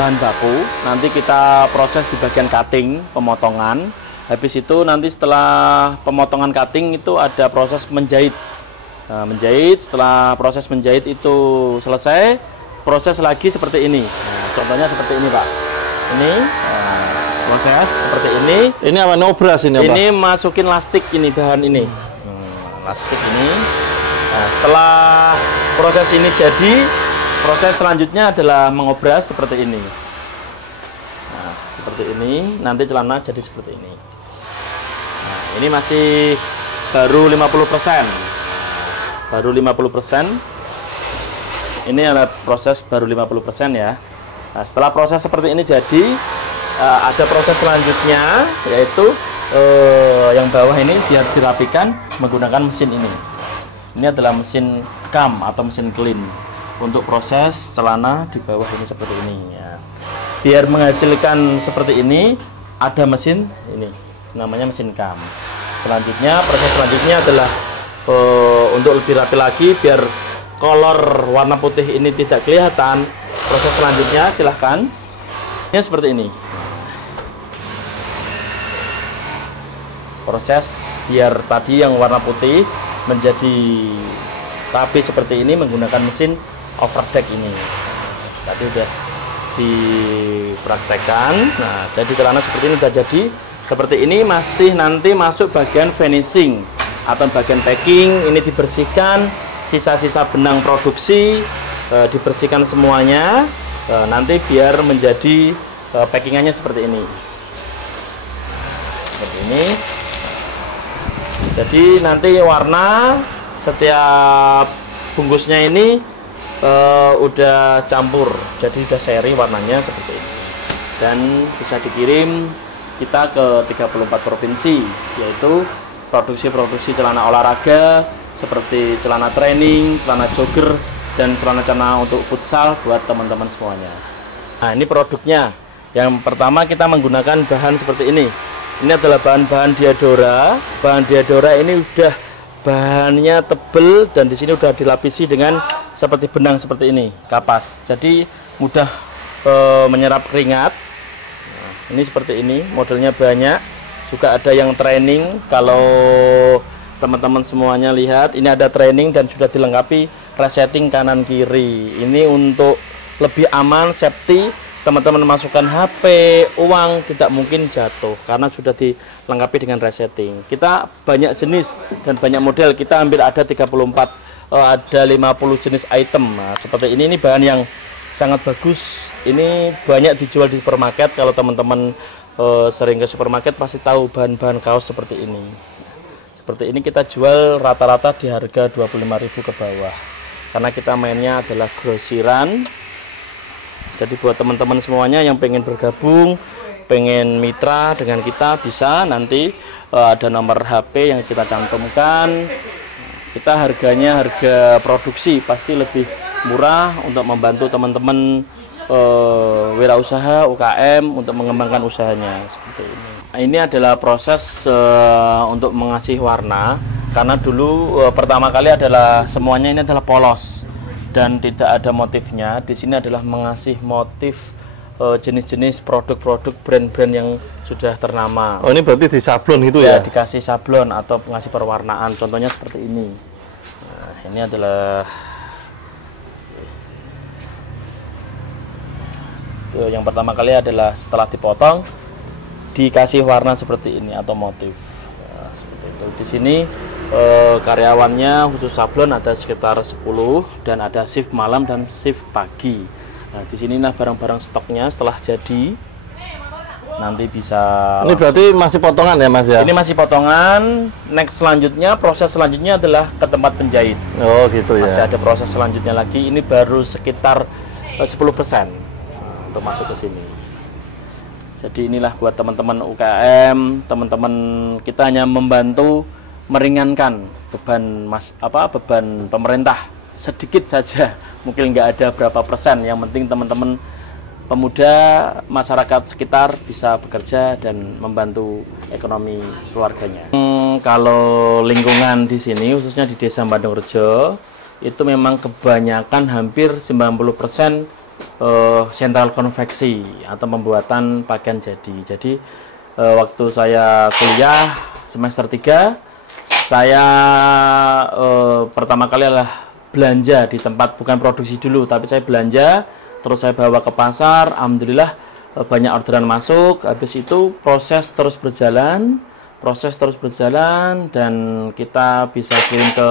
bahan baku, nanti kita proses di bagian cutting, pemotongan. Habis itu nanti setelah pemotongan cutting itu ada proses menjahit. Nah, menjahit, setelah proses menjahit itu selesai, proses lagi seperti ini. Nah, contohnya seperti ini, Pak. Ini proses seperti ini. Ini apa, obras ini apa? Ini masukin lastik ini, bahan ini. Lastik ini. Nah, setelah proses ini jadi, proses selanjutnya adalah mengobras seperti ini. Nah, seperti ini, nanti celana jadi seperti ini. Nah, ini masih baru 50%. Baru 50%. Ini adalah proses baru 50% ya. Nah, setelah proses seperti ini jadi, ada proses selanjutnya, yaitu yang bawah ini biar dirapikan menggunakan mesin ini. Ini adalah mesin cam atau mesin clean untuk proses celana di bawah ini seperti ini ya. Biar menghasilkan seperti ini ada mesin ini, namanya mesin cam. Selanjutnya proses selanjutnya adalah untuk lebih rapi lagi biar kolor warna putih ini tidak kelihatan. Proses selanjutnya silahkan. Ini seperti ini. Proses biar tadi yang warna putih menjadi rapi seperti ini menggunakan mesin overdeck ini. Tadi udah dipraktekkan. Nah, jadi celana seperti ini udah jadi. Seperti ini masih nanti masuk bagian finishing atau bagian packing. Ini dibersihkan, sisa-sisa benang produksi dibersihkan semuanya. Nanti biar menjadi packingannya seperti ini. Seperti ini. Jadi nanti warna setiap bungkusnya ini udah campur, jadi udah seri warnanya seperti ini, dan bisa dikirim kita ke 34 provinsi, yaitu produksi celana olahraga seperti celana training, celana jogger, dan celana-celana untuk futsal buat teman-teman semuanya. Nah, ini produknya. Yang pertama kita menggunakan bahan seperti ini. Ini adalah bahan-bahan diadora. Bahan diadora ini udah bahannya tebel dan di sini udah dilapisi dengan seperti benang seperti ini, kapas. Jadi mudah menyerap keringat. Nah, ini seperti ini, modelnya banyak. Juga ada yang training. Kalau teman-teman semuanya lihat, ini ada training dan sudah dilengkapi resetting kanan kiri. Ini untuk lebih aman, safety. Teman-teman masukkan HP, uang tidak mungkin jatuh karena sudah dilengkapi dengan resetting. Kita banyak jenis dan banyak model. Kita hampir ada 34, ada 50 jenis item. Nah, seperti ini bahan yang sangat bagus. Ini banyak dijual di supermarket. Kalau teman-teman sering ke supermarket pasti tahu bahan-bahan kaos seperti ini. Seperti ini kita jual rata-rata di harga 25.000 ke bawah. Karena kita mainnya adalah grosiran. Jadi buat teman-teman semuanya yang pengen bergabung, pengen mitra dengan kita, bisa nanti ada nomor HP yang kita cantumkan. Kita harganya harga produksi, pasti lebih murah untuk membantu teman-teman wirausaha UKM untuk mengembangkan usahanya seperti ini. Nah, ini adalah proses untuk mengasih warna, karena dulu pertama kali adalah semuanya ini adalah polos dan tidak ada motifnya. Di sini adalah mengasih motif jenis-jenis produk-produk brand-brand yang sudah ternama. Oh, ini berarti disablon gitu ya? Dikasih sablon atau mengasih perwarnaan. Contohnya seperti ini. Nah, ini adalah yang pertama kali adalah setelah dipotong dikasih warna seperti ini atau motif. Nah, seperti itu. Di sini karyawannya khusus sablon ada sekitar 10 dan ada shift malam dan shift pagi. Nah, di sinilah barang-barang stoknya setelah jadi nanti bisa. Ini berarti masih potongan ya, Mas ya? Ini masih potongan. Next selanjutnya, proses selanjutnya adalah ke tempat penjahit. Oh, gitu ya. Masih ada proses selanjutnya lagi. Ini baru sekitar 10% untuk masuk ke sini. Jadi inilah buat teman-teman UKM, teman-teman kita hanya membantu meringankan beban beban pemerintah sedikit saja, mungkin nggak ada berapa persen. Yang penting teman-teman pemuda masyarakat sekitar bisa bekerja dan membantu ekonomi keluarganya. Kalau lingkungan di sini khususnya di Desa Bandung Rejo itu memang kebanyakan hampir 90% sentral konveksi atau pembuatan pakaian jadi. Jadi waktu saya kuliah semester 3, saya pertama kali adalah belanja di tempat, bukan produksi dulu, tapi saya belanja, terus saya bawa ke pasar. Alhamdulillah banyak orderan masuk. Habis itu proses terus berjalan, dan kita bisa kirim ke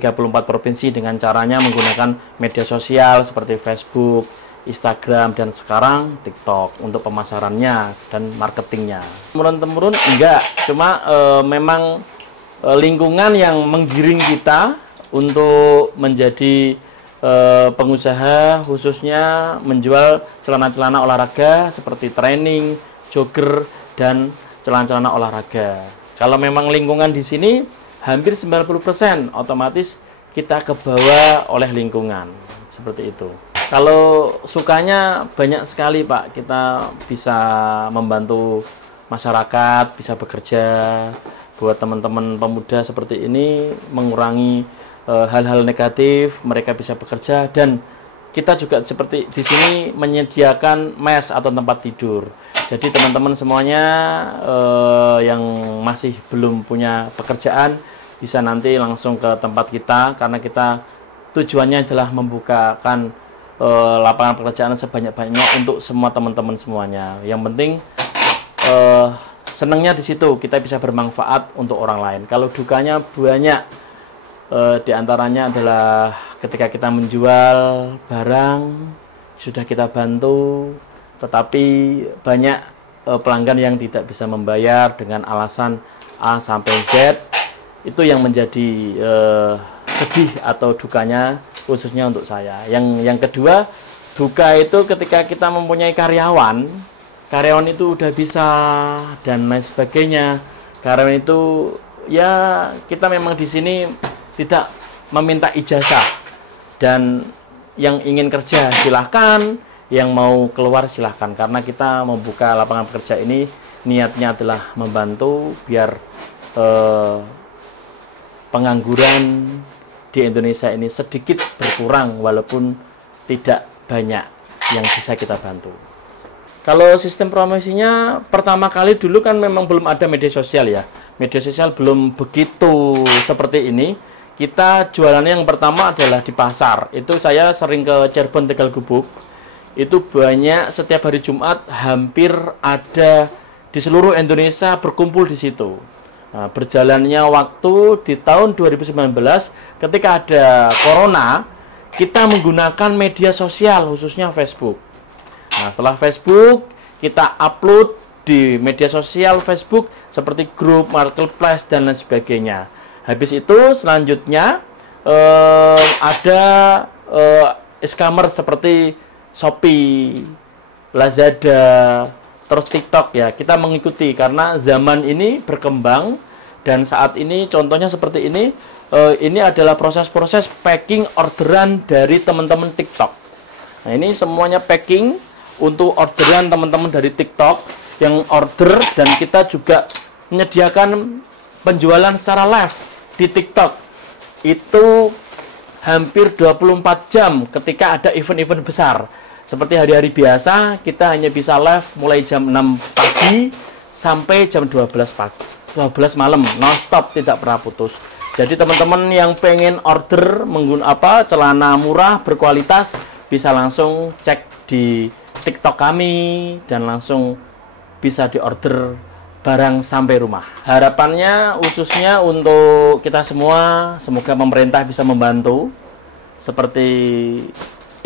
34 provinsi dengan caranya menggunakan media sosial seperti Facebook, Instagram, dan sekarang TikTok untuk pemasarannya dan marketingnya. Temurun-temurun enggak, cuma memang lingkungan yang menggiring kita untuk menjadi pengusaha, khususnya menjual celana-celana olahraga seperti training, jogger, dan celana-celana olahraga. Kalau memang lingkungan di sini hampir 90% otomatis kita kebawa oleh lingkungan, seperti itu. Kalau sukanya banyak sekali Pak, kita bisa membantu masyarakat, bisa bekerja buat teman-teman pemuda seperti ini, mengurangi hal-hal negatif, mereka bisa bekerja, dan kita juga seperti di sini menyediakan mes atau tempat tidur. Jadi teman-teman semuanya yang masih belum punya pekerjaan bisa nanti langsung ke tempat kita, karena kita tujuannya adalah membukakan lapangan pekerjaan sebanyak-banyaknya untuk semua teman-teman semuanya. Yang penting senangnya di situ, kita bisa bermanfaat untuk orang lain. Kalau dukanya banyak. Di antaranya adalah ketika kita menjual barang, sudah kita bantu, tetapi banyak pelanggan yang tidak bisa membayar dengan alasan A sampai Z. Itu yang menjadi sedih atau dukanya, khususnya untuk saya. Yang kedua, duka itu ketika kita mempunyai karyawan itu udah bisa dan lain sebagainya. Karyawan itu ya, kita memang di sini tidak meminta ijazah, dan yang ingin kerja silahkan, yang mau keluar silahkan, karena kita membuka lapangan kerja ini niatnya adalah membantu biar pengangguran di Indonesia ini sedikit berkurang, walaupun tidak banyak yang bisa kita bantu. Kalau sistem promosinya pertama kali dulu kan memang belum ada media sosial ya, media sosial belum begitu seperti ini. Kita jualannya yang pertama adalah di pasar. Itu saya sering ke Cirebon, Tegal, Gubuk. Itu banyak, setiap hari Jumat hampir ada di seluruh Indonesia berkumpul di situ. Nah, berjalannya waktu di tahun 2019 ketika ada corona, kita menggunakan media sosial khususnya Facebook. Nah, setelah Facebook kita upload di media sosial Facebook seperti grup, marketplace, dan lain sebagainya. Habis itu selanjutnya ada e-commerce seperti Shopee, Lazada, terus TikTok ya. Kita mengikuti karena zaman ini berkembang, dan saat ini contohnya seperti ini adalah proses-proses packing orderan dari teman-teman TikTok. Nah, ini semuanya packing untuk orderan teman-teman dari TikTok yang order, dan kita juga menyediakan penjualan secara live di TikTok. Itu hampir 24 jam ketika ada event-event besar. Seperti hari-hari biasa, kita hanya bisa live mulai jam 6 pagi sampai jam 12 malam, non-stop, tidak pernah putus. Jadi teman-teman yang pengen order menggunakan celana murah berkualitas, bisa langsung cek di TikTok kami dan langsung bisa diorder barang sampai rumah. Harapannya khususnya untuk kita semua, semoga pemerintah bisa membantu seperti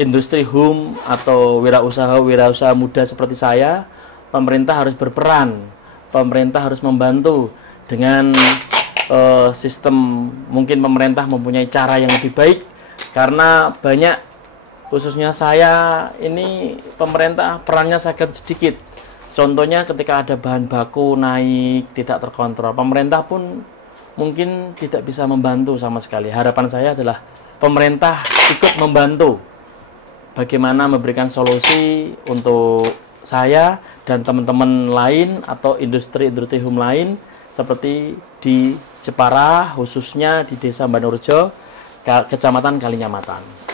industri home atau wirausaha muda seperti saya. Pemerintah harus berperan, pemerintah harus membantu dengan sistem. Mungkin pemerintah mempunyai cara yang lebih baik, karena banyak, khususnya saya ini, pemerintah perannya sangat sedikit. Contohnya ketika ada bahan baku naik, tidak terkontrol, pemerintah pun mungkin tidak bisa membantu sama sekali. Harapan saya adalah pemerintah ikut membantu, bagaimana memberikan solusi untuk saya dan teman-teman lain atau industri home lain seperti di Jepara, khususnya di Desa Banurjo, Kecamatan Kalinyamatan.